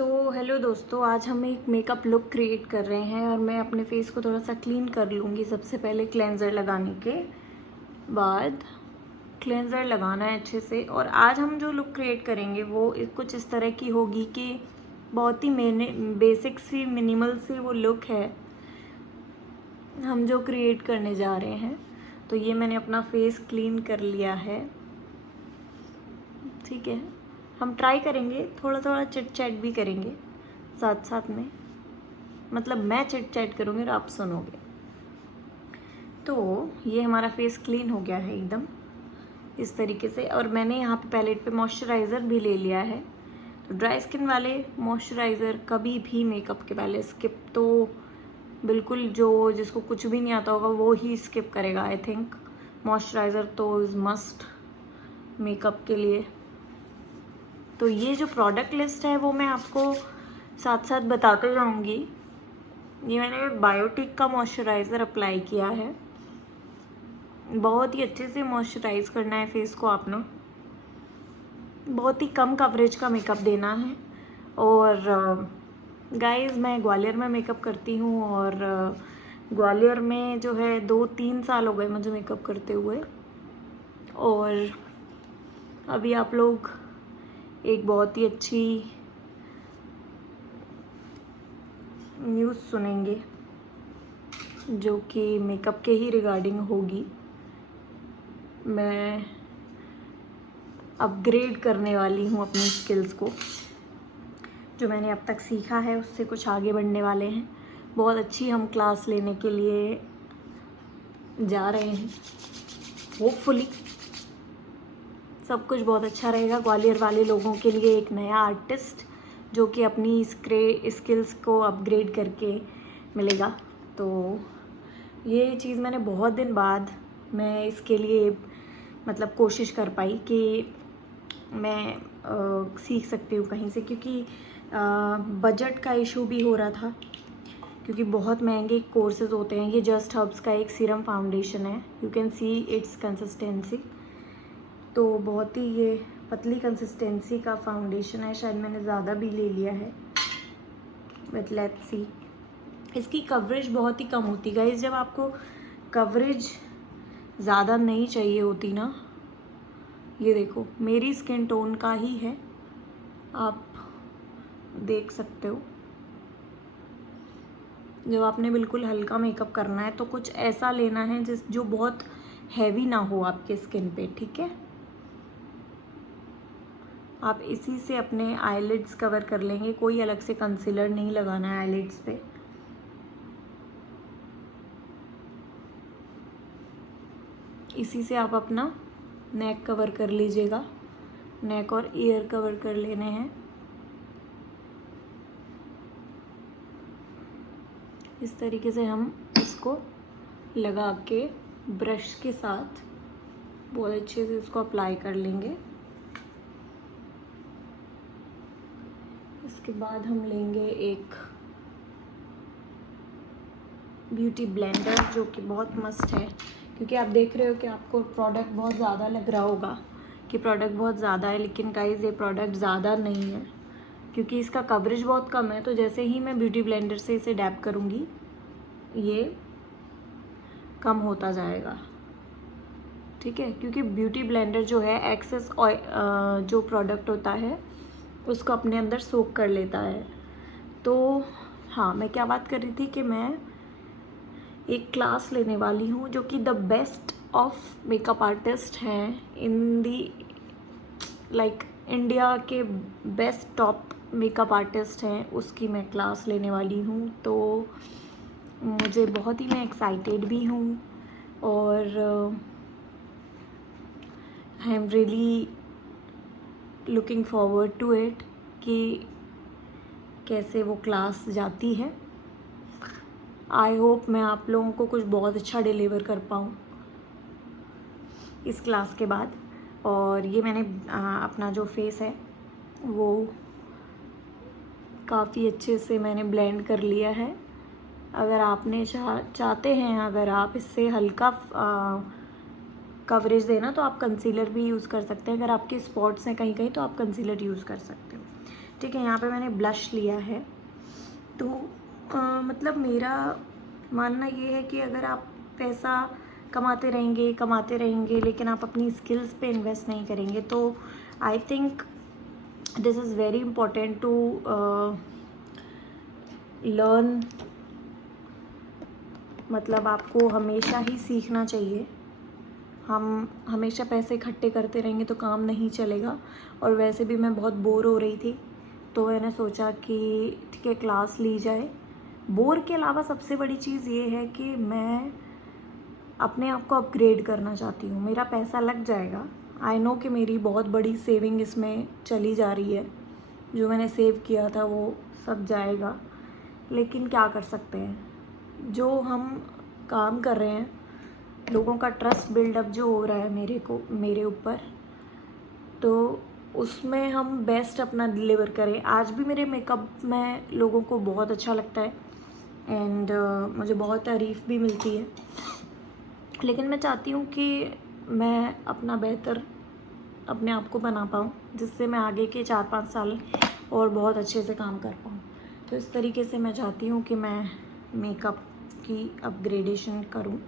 तो हेलो दोस्तों, आज हम एक मेकअप लुक क्रिएट कर रहे हैं और मैं अपने फेस को थोड़ा सा क्लीन कर लूँगी। सबसे पहले क्लेंज़र लगाने के बाद क्लेंज़र लगाना है अच्छे से। और आज हम जो लुक क्रिएट करेंगे वो कुछ इस तरह की होगी कि बहुत ही बेसिक सी मिनिमल सी वो लुक है हम जो क्रिएट करने जा रहे हैं। तो ये मैंने अपना फेस क्लीन कर लिया है, ठीक है। हम ट्राई करेंगे, थोड़ा थोड़ा चिट चैट भी करेंगे साथ साथ में, मतलब मैं चिट चैट करूँगी और आप सुनोगे। तो ये हमारा फेस क्लीन हो गया है एकदम इस तरीके से। और मैंने यहाँ पे पैलेट पे मॉइस्चराइज़र भी ले लिया है। तो ड्राई स्किन वाले मॉइस्चराइज़र कभी भी मेकअप के पहले स्किप तो बिल्कुल, जो जिसको कुछ भी नहीं आता होगा वो ही स्किप करेगा आई थिंक। मॉइस्चराइज़र तो इज़ मस्ट मेकअप के लिए। तो ये जो प्रोडक्ट लिस्ट है वो मैं आपको साथ साथ बताते जाऊँगी। ये मैंने बायोटिक का मॉइस्चराइज़र अप्लाई किया है। बहुत ही अच्छे से मॉइस्चराइज़ करना है फेस को आपने, बहुत ही कम कवरेज का मेकअप देना है। और गाइस, मैं ग्वालियर में मेकअप करती हूँ और ग्वालियर में जो है 2-3 साल हो गए मुझे मेकअप करते हुए। और अभी आप लोग एक बहुत ही अच्छी न्यूज़ सुनेंगे जो कि मेकअप के ही रिगार्डिंग होगी। मैं अपग्रेड करने वाली हूँ अपनी स्किल्स को, जो मैंने अब तक सीखा है उससे कुछ आगे बढ़ने वाले हैं। बहुत अच्छी हम क्लास लेने के लिए जा रहे हैं। होपफुली सब कुछ बहुत अच्छा रहेगा। ग्वालियर वाले लोगों के लिए एक नया आर्टिस्ट जो कि अपनी स्किल्स को अपग्रेड करके मिलेगा। तो ये चीज़ मैंने बहुत दिन बाद मैं इसके लिए मतलब कोशिश कर पाई कि मैं सीख सकती हूँ कहीं से, क्योंकि बजट का इशू भी हो रहा था, क्योंकि बहुत महंगे कोर्सेज़ होते हैं। ये जस्ट हर्ब्स का एक सीरम फाउंडेशन है, you can see it's consistency. तो बहुत ही ये पतली कंसिस्टेंसी का फाउंडेशन है, शायद मैंने ज़्यादा भी ले लिया है, बट लेट्स सी। इसकी कवरेज बहुत ही कम होती है गाइस। जब आपको कवरेज ज़्यादा नहीं चाहिए होती ना, ये देखो मेरी स्किन टोन का ही है, आप देख सकते हो। जब आपने बिल्कुल हल्का मेकअप करना है तो कुछ ऐसा लेना है जो बहुत हैवी ना हो आपके स्किन पे, ठीक है। आप इसी से अपने आईलिड्स कवर कर लेंगे, कोई अलग से कंसीलर नहीं लगाना है आईलिड्स पे। इसी से आप अपना नेक कवर कर लीजिएगा, नेक और ईयर कवर कर लेने हैं। इस तरीके से हम इसको लगा के ब्रश के साथ बहुत अच्छे से इसको अप्लाई कर लेंगे। इसके बाद हम लेंगे एक ब्यूटी ब्लेंडर जो कि बहुत मस्त है, क्योंकि आप देख रहे हो कि आपको प्रोडक्ट बहुत ज़्यादा लग रहा होगा कि प्रोडक्ट बहुत ज़्यादा है, लेकिन गाइस ये प्रोडक्ट ज़्यादा नहीं है, क्योंकि इसका कवरेज बहुत कम है। तो जैसे ही मैं ब्यूटी ब्लेंडर से इसे डैप करूँगी ये कम होता जाएगा, ठीक है। क्योंकि ब्यूटी ब्लेंडर जो है एक्सेस ऑयल जो प्रोडक्ट होता है उसको अपने अंदर सोक कर लेता है। तो हाँ, मैं क्या बात कर रही थी कि मैं एक क्लास लेने वाली हूँ जो कि the best of makeup artist हैं इन दी लाइक इंडिया के बेस्ट टॉप मेकअप आर्टिस्ट हैं, उसकी मैं क्लास लेने वाली हूँ। तो मुझे बहुत ही, मैं एक्साइटेड भी हूँ और I am really looking forward to it कि कैसे वो क्लास जाती है। आई होप मैं आप लोगों को कुछ बहुत अच्छा डिलीवर कर पाऊँ इस क्लास के बाद। और ये मैंने अपना जो फेस है वो काफ़ी अच्छे से मैंने ब्लेंड कर लिया है। अगर आपने चाहते हैं, अगर आप इससे हल्का कवरेज देना तो आप कंसीलर भी यूज़ कर सकते हैं। अगर आपके स्पॉट्स हैं कहीं कहीं तो आप कंसीलर यूज़ कर सकते हो। ठीक है। यहाँ पे मैंने ब्लश लिया है। तो मतलब मेरा मानना ये है कि अगर आप पैसा कमाते रहेंगे लेकिन आप अपनी स्किल्स पे इन्वेस्ट नहीं करेंगे, तो I think this is very important to learn. मतलब आपको हमेशा ही सीखना चाहिए। हम हमेशा पैसे इकट्ठे करते रहेंगे तो काम नहीं चलेगा। और वैसे भी मैं बहुत बोर हो रही थी, तो मैंने सोचा कि ठीक है क्लास ली जाए। बोर के अलावा सबसे बड़ी चीज़ ये है कि मैं अपने आप को अपग्रेड करना चाहती हूँ। मेरा पैसा लग जाएगा, आई नो कि मेरी बहुत बड़ी सेविंग इसमें चली जा रही है, जो मैंने सेव किया था वो सब जाएगा, लेकिन क्या कर सकते हैं। जो हम काम कर रहे हैं, लोगों का ट्रस्ट बिल्डअप जो हो रहा है मेरे ऊपर, तो उसमें हम बेस्ट अपना डिलीवर करें। आज भी मेरे मेकअप में लोगों को बहुत अच्छा लगता है एंड मुझे बहुत तारीफ़ भी मिलती है, लेकिन मैं चाहती हूँ कि मैं अपना बेहतर अपने आप को बना पाऊँ, जिससे मैं आगे के 4-5 साल और बहुत अच्छे से काम कर पाऊँ। तो इस तरीके से मैं चाहती हूँ कि मैं मेकअप की अपग्रेडेशन करूँ।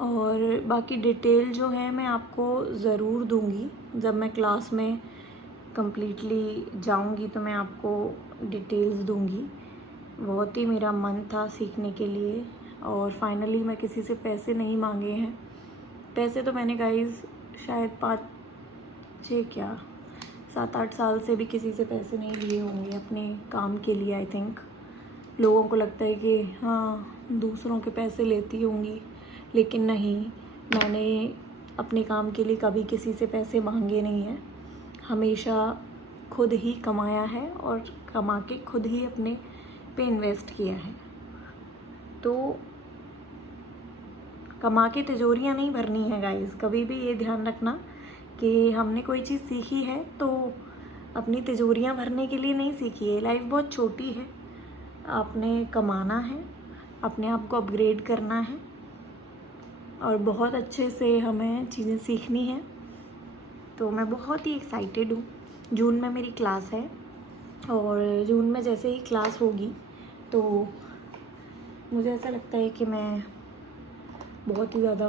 और बाकी डिटेल जो है मैं आपको ज़रूर दूँगी जब मैं क्लास में कम्प्लीटली जाऊँगी, तो मैं आपको डिटेल्स दूँगी। बहुत ही मेरा मन था सीखने के लिए और फाइनली मैं किसी से पैसे नहीं मांगे हैं। पैसे तो मैंने गाइस शायद 7-8 साल से भी किसी से पैसे नहीं लिए होंगे अपने काम के लिए। आई थिंक लोगों को लगता है कि हाँ दूसरों के पैसे लेती होंगी, लेकिन नहीं, मैंने अपने काम के लिए कभी किसी से पैसे मांगे नहीं हैं। हमेशा खुद ही कमाया है और कमा के खुद ही अपने पे इन्वेस्ट किया है। तो कमा के तिजोरियाँ नहीं भरनी है गाइस, कभी भी ये ध्यान रखना कि हमने कोई चीज़ सीखी है तो अपनी तिजोरियाँ भरने के लिए नहीं सीखी है। लाइफ बहुत छोटी है, आपने कमाना है, अपने आप को अपग्रेड करना है और बहुत अच्छे से हमें चीज़ें सीखनी है। तो मैं बहुत ही एक्साइटेड हूँ। जून में मेरी क्लास है और जून में जैसे ही क्लास होगी तो मुझे ऐसा लगता है कि मैं बहुत ही ज़्यादा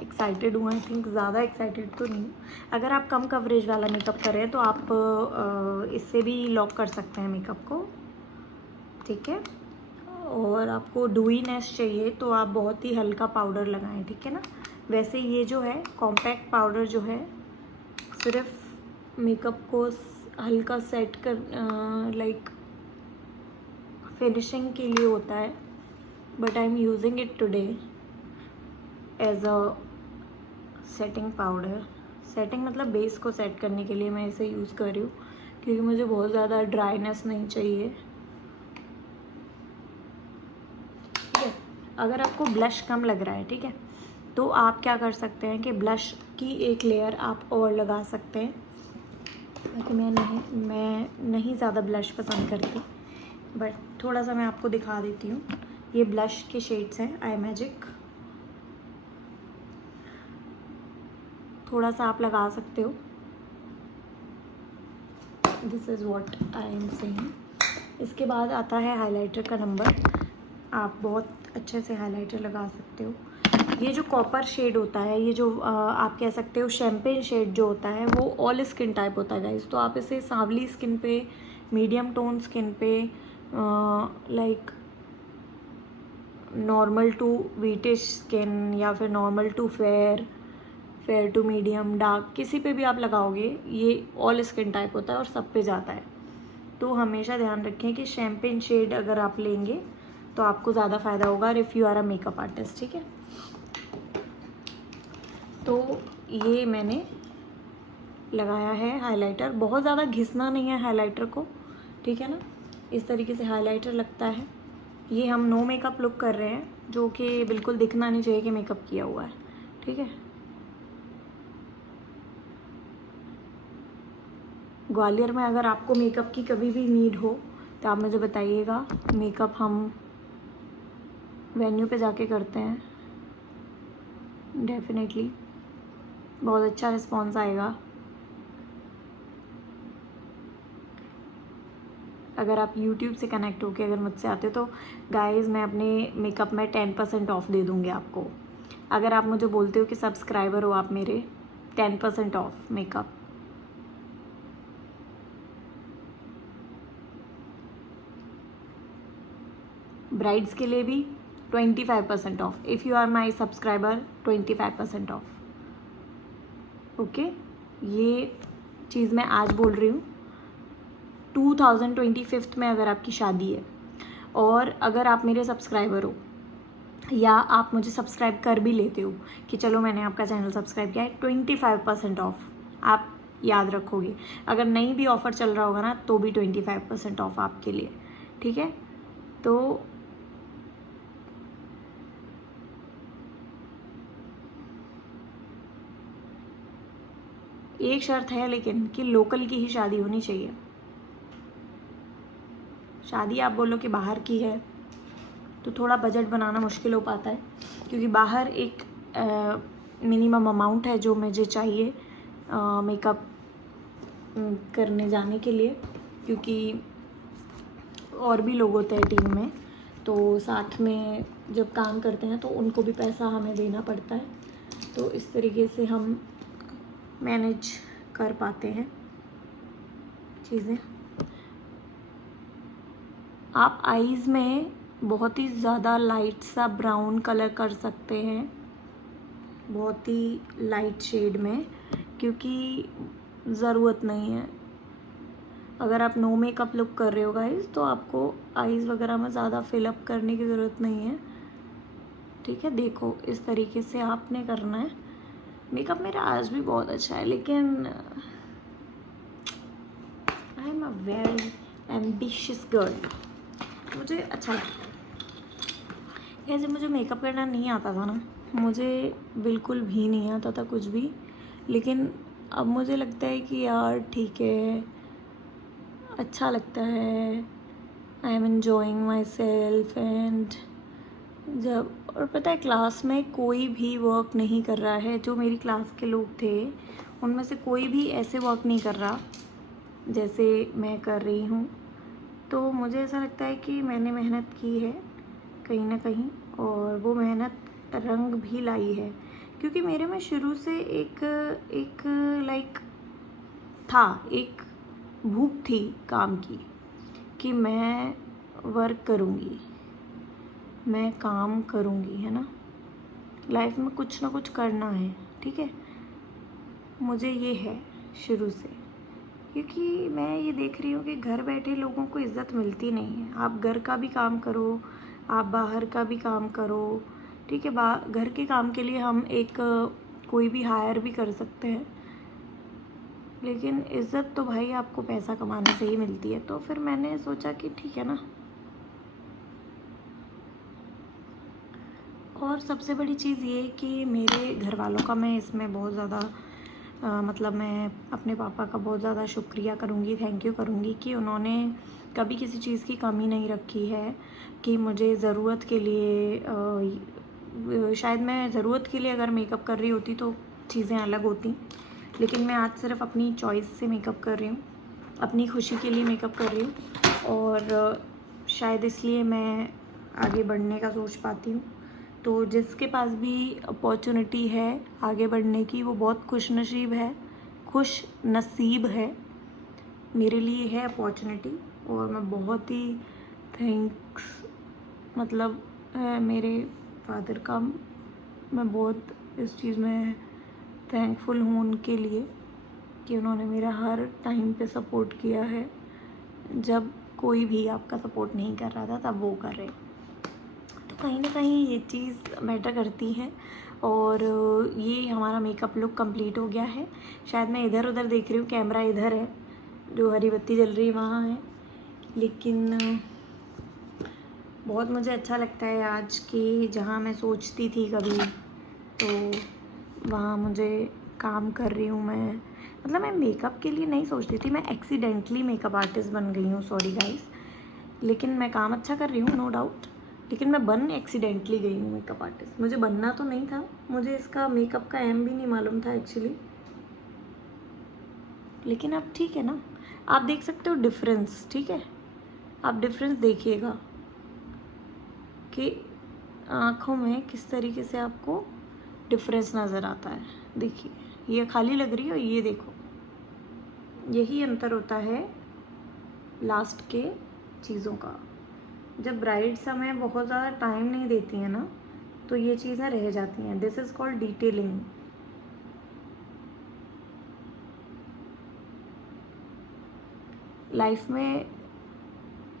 एक्साइटेड हूँ। आई थिंक ज़्यादा एक्साइटेड तो नहीं हूँ। अगर आप कम कवरेज वाला मेकअप कर रहे हैं तो आप इससे भी लॉक कर सकते हैं मेकअप को, ठीक है। और आपको डूईनेस चाहिए तो आप बहुत ही हल्का पाउडर लगाएं, ठीक है ना। वैसे ये जो है कॉम्पैक्ट पाउडर जो है सिर्फ मेकअप को हल्का सेट कर लाइक फिनिशिंग के लिए होता है, but I am using it today as a setting powder. Setting मतलब बेस को सेट करने के लिए मैं इसे यूज़ कर रही हूँ, क्योंकि मुझे बहुत ज़्यादा ड्राइनेस नहीं चाहिए, ठीक है। अगर आपको ब्लश कम लग रहा है, ठीक है, तो आप क्या कर सकते हैं कि ब्लश की एक लेयर आप और लगा सकते हैं। बाकी मैं नहीं ज़्यादा ब्लश पसंद करती, बट थोड़ा सा मैं आपको दिखा देती हूँ। ये ब्लश के शेड्स हैं आई मैजिक, थोड़ा सा आप लगा सकते हो। This is what I am saying. इसके बाद आता है हाइलाइटर का नंबर। आप बहुत अच्छे से हाइलाइटर लगा सकते हो। ये जो कॉपर शेड होता है, ये जो आप कह सकते हो शैम्पेन शेड जो होता है, वो ऑल स्किन टाइप होता है गाइस। तो आप इसे सांवली स्किन पे, मीडियम टोन स्किन पे, like normal to wheatish skin या फिर normal to fair to medium dark, किसी पे भी आप लगाओगे, ये ऑल स्किन टाइप होता है और सब पे जाता है। तो हमेशा ध्यान रखें कि शैम्पेन शेड अगर आप लेंगे तो आपको ज़्यादा फ़ायदा होगा if you are a makeup artist, ठीक है। तो ये मैंने लगाया है हाइलाइटर। बहुत ज़्यादा घिसना नहीं है हाइलाइटर को, ठीक है ना। इस तरीके से हाइलाइटर लगता है। ये हम नो मेकअप लुक कर रहे हैं, जो कि बिल्कुल दिखना नहीं चाहिए कि मेकअप किया हुआ है, ठीक है। ग्वालियर में अगर आपको मेकअप की कभी भी नीड हो तो आप मुझे बताइएगा। मेकअप हम वेन्यू पे जाके करते हैं, डेफिनेटली बहुत अच्छा रिस्पॉन्स आएगा। अगर आप यूट्यूब से कनेक्ट होके अगर मुझसे आते तो गाइस मैं अपने मेकअप में 10% ऑफ दे दूँगी आपको। अगर आप मुझे बोलते हो कि सब्सक्राइबर हो आप मेरे, 10% ऑफ मेकअप। ब्राइड्स के लिए भी 25% off. If you are my subscriber 25% off. Okay, ये चीज़ मैं आज बोल रही हूँ। 2025 में अगर आपकी शादी है और अगर आप मेरे सब्सक्राइबर हो या आप मुझे सब्सक्राइब कर भी लेते हो कि चलो मैंने आपका चैनल सब्सक्राइब किया है, 25% ऑफ आप याद रखोगे। अगर नहीं भी ऑफ़र चल रहा होगा ना तो भी 25% ऑफ आपके लिए, ठीक है। तो एक शर्त है लेकिन कि लोकल की ही शादी होनी चाहिए। शादी आप बोलो कि बाहर की है तो थोड़ा बजट बनाना मुश्किल हो पाता है, क्योंकि बाहर एक मिनिमम अमाउंट है जो मुझे चाहिए मेकअप करने जाने के लिए, क्योंकि और भी लोग होते हैं टीम में, तो साथ में जब काम करते हैं तो उनको भी पैसा हमें देना पड़ता है। तो इस तरीके से हम मैनेज कर पाते हैं चीज़ें। आप आईज़ में बहुत ही ज़्यादा लाइट सा ब्राउन कलर कर सकते हैं, बहुत ही लाइट शेड में, क्योंकि ज़रूरत नहीं है। अगर आप नो मेकअप लुक कर रहे हो गाइस तो आपको आईज़ वगैरह में ज़्यादा फिलअप करने की ज़रूरत नहीं है, ठीक है। देखो इस तरीके से आपने करना है। मेकअप मेरा आज भी बहुत अच्छा है, लेकिन I am a very ambitious girl. मुझे अच्छा लगता है। जब मुझे मेकअप करना नहीं आता था ना, मुझे बिल्कुल भी नहीं आता था कुछ भी, लेकिन अब मुझे लगता है कि यार ठीक है, अच्छा लगता है। I am enjoying my self. And जब और पता है क्लास में कोई भी वर्क नहीं कर रहा है, जो मेरी क्लास के लोग थे उनमें से कोई भी ऐसे वर्क नहीं कर रहा जैसे मैं कर रही हूँ। तो मुझे ऐसा लगता है कि मैंने मेहनत की है कहीं ना कहीं, और वो मेहनत रंग भी लाई है, क्योंकि मेरे में शुरू से एक लाइक था, एक भूख थी काम की कि मैं वर्क करूँगी, मैं काम करूँगी, है ना। लाइफ में कुछ ना कुछ करना है, ठीक है। मुझे ये है शुरू से, क्योंकि मैं ये देख रही हूँ कि घर बैठे लोगों को इज़्ज़त मिलती नहीं है। आप घर का भी काम करो, आप बाहर का भी काम करो, ठीक है। घर के काम के लिए हम एक कोई भी हायर भी कर सकते हैं, लेकिन इज़्ज़त तो भाई आपको पैसा कमाने से ही मिलती है। तो फिर मैंने सोचा कि ठीक है ना। और सबसे बड़ी चीज़ ये कि मेरे घर वालों का मैं इसमें बहुत ज़्यादा मतलब मैं अपने पापा का बहुत ज़्यादा शुक्रिया करूँगी, थैंक यू करूँगी कि उन्होंने कभी किसी चीज़ की कमी नहीं रखी है कि मुझे ज़रूरत के लिए शायद मैं ज़रूरत के लिए अगर मेकअप कर रही होती तो चीज़ें अलग होती, लेकिन मैं आज सिर्फ अपनी चॉइस से मेकअप कर रही हूँ, अपनी खुशी के लिए मेकअप कर रही हूँ, और शायद इसलिए मैं आगे बढ़ने का सोच पाती हूँ। तो जिसके पास भी अपॉर्चुनिटी है आगे बढ़ने की, वो बहुत खुश नसीब है। मेरे लिए है अपॉर्चुनिटी, और मैं बहुत ही थैंक्स मतलब है मेरे फादर का, मैं बहुत इस चीज़ में थैंकफुल हूँ उनके लिए कि उन्होंने मेरा हर टाइम पे सपोर्ट किया है। जब कोई भी आपका सपोर्ट नहीं कर रहा था तब वो कर रहे, तो कहीं ना कहीं ये चीज़ मैटर करती है। और ये हमारा मेकअप लुक कंप्लीट हो गया है। शायद मैं इधर उधर देख रही हूँ, कैमरा इधर है, जो हरी बत्ती जल रही है वहाँ है, लेकिन बहुत मुझे अच्छा लगता है आज कि जहाँ मैं सोचती थी कभी तो वहाँ मुझे काम कर रही हूँ मैं। मतलब मैं मेकअप के लिए नहीं सोचती थी, मैं एक्सीडेंटली मेकअप आर्टिस्ट बन गई हूँ, सॉरी गाइस। लेकिन मैं काम अच्छा कर रही हूँ नो डाउट, लेकिन मैं बन एक्सीडेंटली गई हूँ मेकअप आर्टिस्ट। मुझे बनना तो नहीं था, मुझे इसका मेकअप का एम भी नहीं मालूम था एक्चुअली, लेकिन अब ठीक है ना, आप देख सकते हो डिफरेंस, ठीक है। आप डिफरेंस देखिएगा कि आँखों में किस तरीके से आपको डिफरेंस नज़र आता है। देखिए ये खाली लग रही है और ये देखो, यही अंतर होता है लास्ट के चीज़ों का। जब ब्राइड्स हमें बहुत ज़्यादा टाइम नहीं देती हैं ना, तो ये चीज़ें रह जाती हैं। This is called detailing. Life में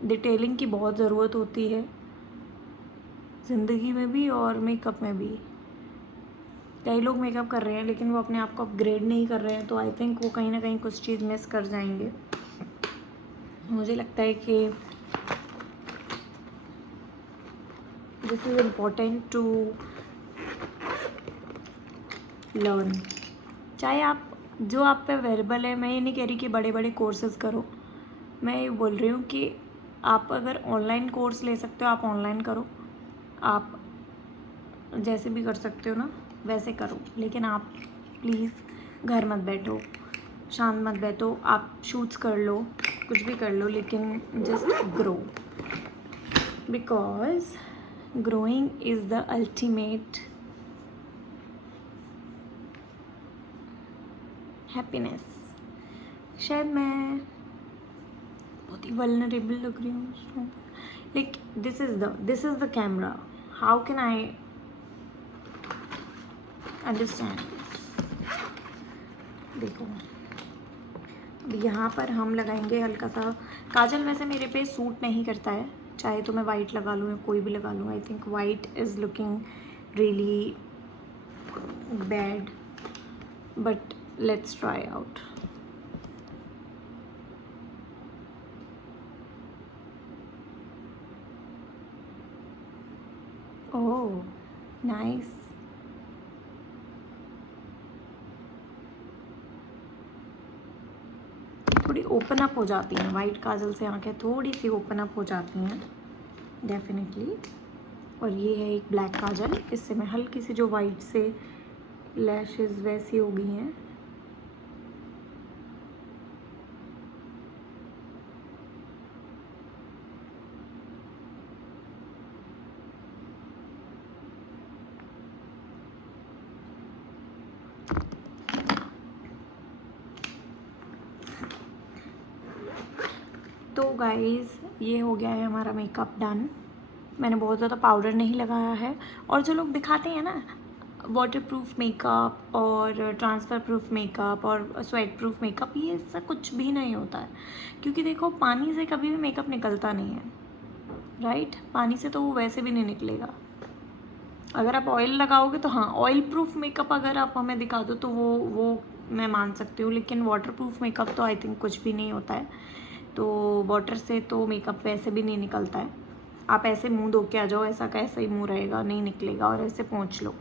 डिटेलिंग की बहुत ज़रूरत होती है, ज़िंदगी में भी और मेकअप में भी। कई लोग मेकअप कर रहे हैं लेकिन वो अपने आप को अपग्रेड नहीं कर रहे हैं, तो आई थिंक वो कहीं ना कहीं कुछ चीज़ मिस कर जाएंगे। मुझे लगता है कि this is important to learn. चाहे आप जो आप पे अवेलेबल है, मैं ये नहीं कह रही कि बड़े बड़े कोर्सेज़ करो, मैं ये बोल रही हूँ कि आप अगर ऑनलाइन कोर्स ले सकते हो आप ऑनलाइन करो, आप जैसे भी कर सकते हो ना वैसे करो, लेकिन आप प्लीज़ घर मत बैठो, शांत मत बैठो। आप शूट्स कर लो, कुछ भी कर लो, लेकिन just grow, because growing is the ultimate happiness. शायद मैं बहुत ही वल्नरेबल लग रही हूँ, like this is the camera, how can I understand. देखो यहाँ पर हम लगाएंगे हल्का सा काजल। वैसे मेरे पे सूट नहीं करता है, चाहे तो मैं वाइट लगा लूँ या कोई भी लगा लूँ। I think white is looking really bad, but let's try out. Oh nice. थोड़ी ओपन अप हो जाती हैं वाइट काजल से, आंखें थोड़ी सी ओपन अप हो जाती हैं डेफिनेटली। और ये है एक ब्लैक काजल, इससे मैं हल्की सी जो वाइट से लैशेस वैसी हो गई हैं। तो गाइस ये हो गया है हमारा मेकअप डन। मैंने बहुत ज़्यादा पाउडर नहीं लगाया है, और जो लोग दिखाते हैं ना वाटर प्रूफ मेकअप और ट्रांसफ़र प्रूफ मेकअप और स्वेट प्रूफ मेकअप, ये ऐसा कुछ भी नहीं होता है। क्योंकि देखो पानी से कभी भी मेकअप निकलता नहीं है, राइट? पानी से तो वो वैसे भी नहीं निकलेगा। अगर आप ऑयल लगाओगे तो हाँ, ऑयल प्रूफ मेकअप अगर आप हमें दिखा दो तो वो मैं मान सकती हूँ, लेकिन वाटर प्रूफ मेकअप तो आई थिंक कुछ भी नहीं होता है। तो वाटर से तो मेकअप वैसे भी नहीं निकलता है। आप ऐसे मुंह धो के आ जाओ, ऐसा का ऐसा ही मुंह रहेगा, नहीं निकलेगा। और ऐसे पोंछ लो,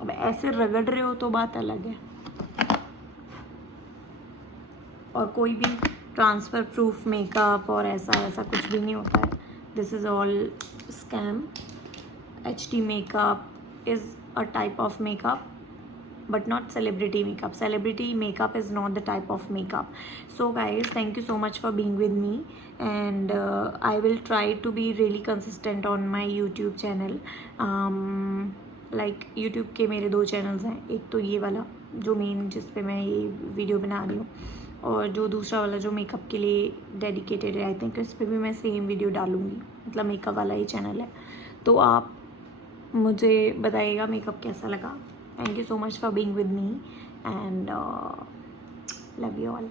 अब ऐसे रगड़ रहे हो तो बात अलग है। और कोई भी ट्रांसफ़र प्रूफ मेकअप और ऐसा कुछ भी नहीं होता है। This is all scam. HD makeup is a type of makeup, but not celebrity makeup. Celebrity makeup is not the type of makeup. So guys, thank you so much for being with me, and I will try to be really consistent on my YouTube channel. Like YouTube के मेरे 2 channels हैं, एक तो ये वाला जो main जिस पे मैं ये वीडियो बना रही हूँ, और जो दूसरा वाला जो मेकअप के लिए डेडिकेटेड है। आई थिंक इस पर भी मैं सेम वीडियो डालूँगी, मतलब मेकअप वाला ही चैनल है। तो आप मुझे बताइएगा मेकअप कैसा लगा। Thank you so much for being with me, and love you all.